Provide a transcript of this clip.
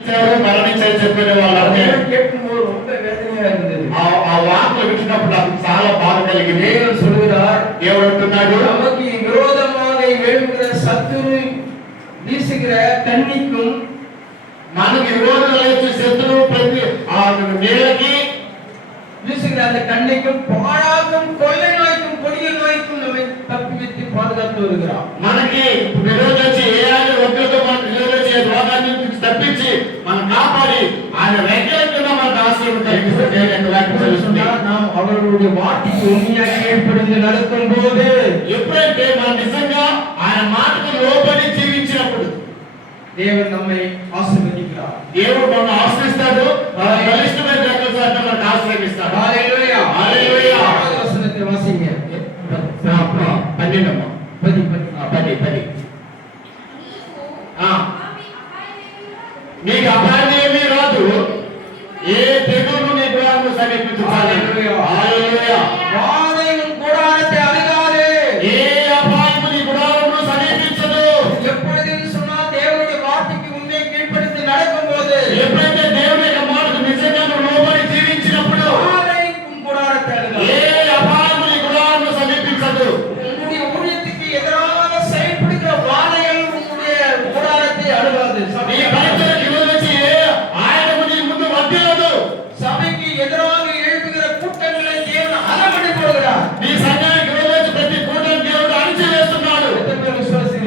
மரணிச்சாரு చెప్పిన వాళ్ళంటే ఆ వార్తలు వింటున్నప్పుడు నాకు చాలా బాధ కలిగింది. ఏమంటున్నాడు? நமக்கு விரோதமாக எழுகிற சத்துரு வீசுகிற கண்ணிக்கும் మనకి విరోధం లేచే శత్రువు ప్రతి ఆ నేలకి வீசுகிற அந்த கண்ணிக்கும் பாழாக்கும் கொள்ளை நோய்க்கும் கொடிய நோய்க்கும் நம்மை தப்பிவித்து பாதுகாத்து வருகிறார். మనకి విరోధం వచ్చి ఏ ఒక్కరితో మన విరోధం చే రోగాన్ని తప్పించి మనం కాపాడి ఆయన రెక్కలతో మనకు ఆశీర్వాదం நாம் அவருடைய வார்த்தைக்கு உண்மையாக கீழ்ப்படிந்து நடக்கும் போது ఎప్పుడైతే మనం నిజంగా ఆయన మాటకు లోబడి జీవించినప్పుడు దేవుడు நம்மை ఆశీర్వదిస్తాడు. దేవుడు మనల్ని ఆశీర్వదిస్తాడు. బలిష్టమైన రెక్కల చాటున మనకు ఆశీర్వదిస్తాడు. హల్లెలూయా హల్లెలూయా. వచనத்தை వాసింగ 10 నీకు అపాయం ఏమీ రాదు. ఏ తెగులు నీకు సమీపించదు. హల్లెలూయా.